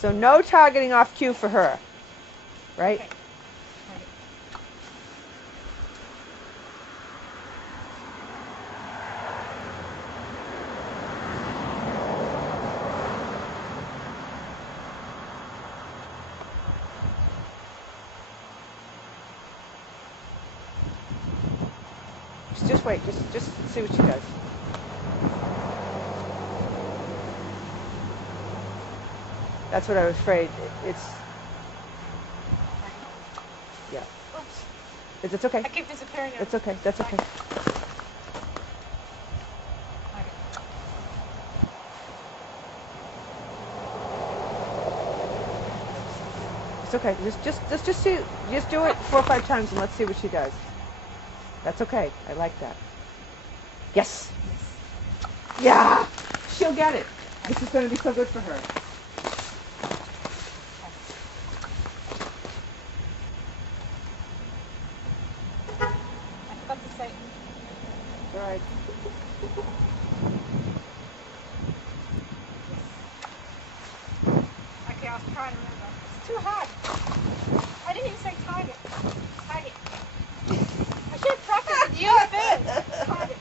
So no targeting off cue for her, right? Okay. Target. Just wait. Just see what she does. That's what I was afraid. It's yeah. Oops. It's okay. I keep disappearing now. It's okay. That's okay. Target. It's okay. Just see. Just do it 4 or 5 times and let's see what she does. That's okay. I like that. Yes. Yeah. She'll get it. This is going to be so good for her. I forgot to say. All right. Okay, I was trying to remember. It's too hard. I didn't even say target. Target. I should have practiced with you first. Target.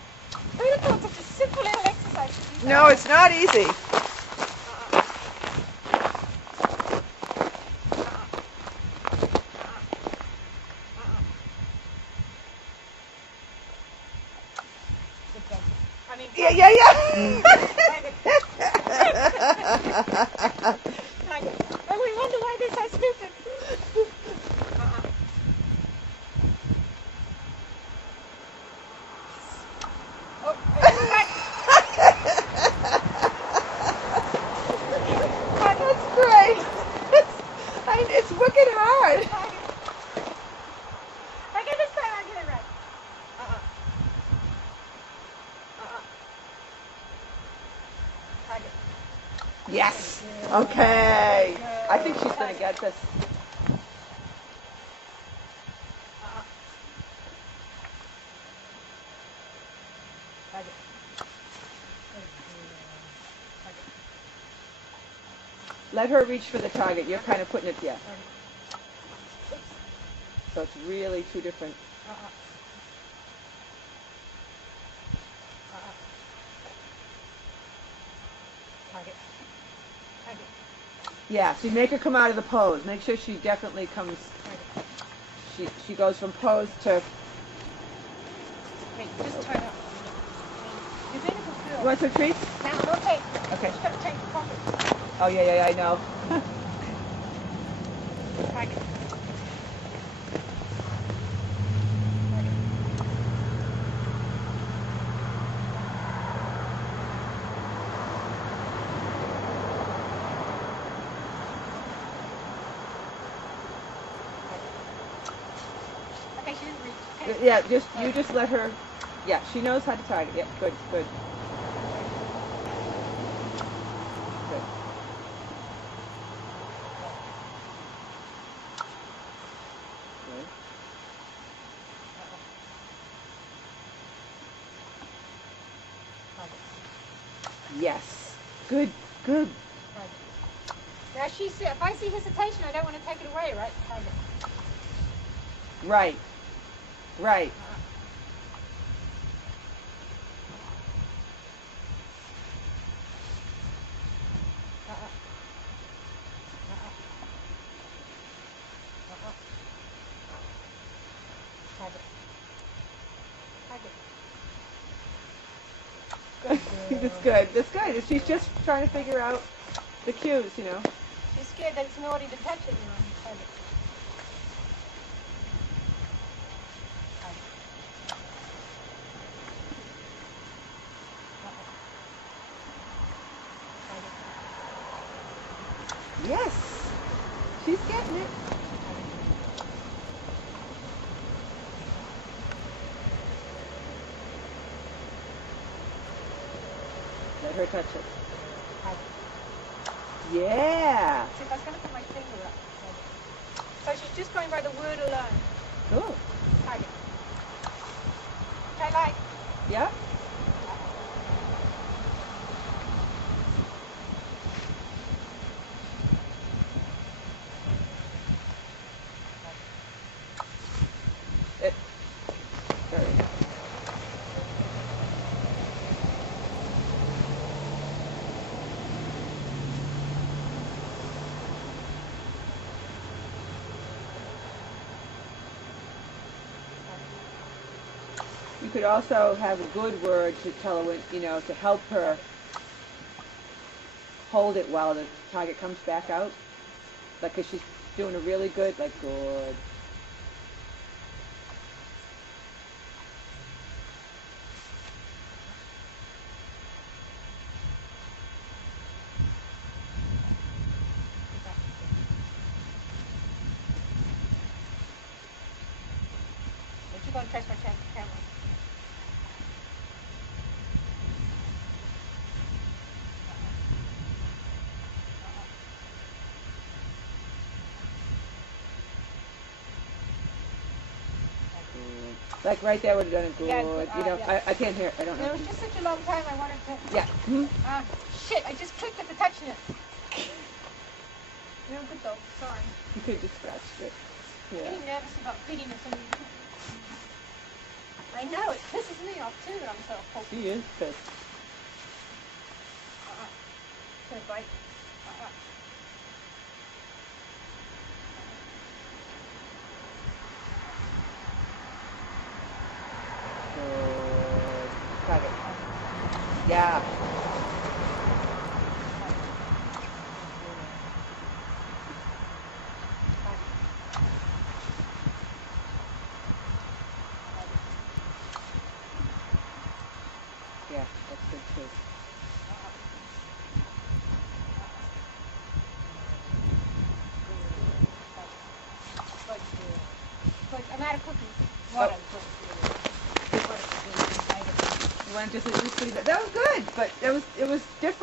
Who would have thought such a simple little exercise to do that? No, it's not easy. I mean, Yeah. target. And we wonder why they're so stupid. Oh, That's great. It's wicked hard. Okay, this time I get it right. Target. Yes. Okay. I think she's going to get this. Target. Let her reach for the target. You're kind of putting it, yeah. So it's really two different. Target. Target. Yeah, so you make her come out of the pose. Make sure she definitely comes. She goes from pose to. Wait, just turn up. You're being a good You girl. want some treats? Now rotate. Okay. Just gotta change the pocket. Oh yeah, I know. Target. Okay, she didn't reach. Okay. Yeah, you just let her. Yeah, she knows how to target. Yeah, good. Good. Yes. Good. Now if I see hesitation, I don't want to take it away, right? Target. Right. Target. That's good. She's just trying to figure out the cues, you know. She's scared that it's naughty to touch it, you know. Target. Yes. She's getting it. Let her touch it. Yeah. See, I was going to put my finger up. So she's just going by the word alone. Cool. Target. Okay, like. Yeah. you could also have a good word to tell her when, you know, to help her hold it while the target comes back out. Like, if she's doing a really good, like, good. But you're going to trace my camera. Like right there would have done it good. Yeah, You know, yeah. I can't hear it. I don't It know. was just such a long time I wanted to... Yeah. Mm-hmm. Shit, I just clicked at the touching it. No good though, sorry. You could have just scratched it. I'm Yeah. getting nervous about feeding or something. I know, it pisses me off too that I'm so hopeful. She is pissed. It's gonna bite. Good. Target. Yeah. Yeah, that's good too. But I'm out of cookies. Oh. You want to just that was good, but it was different.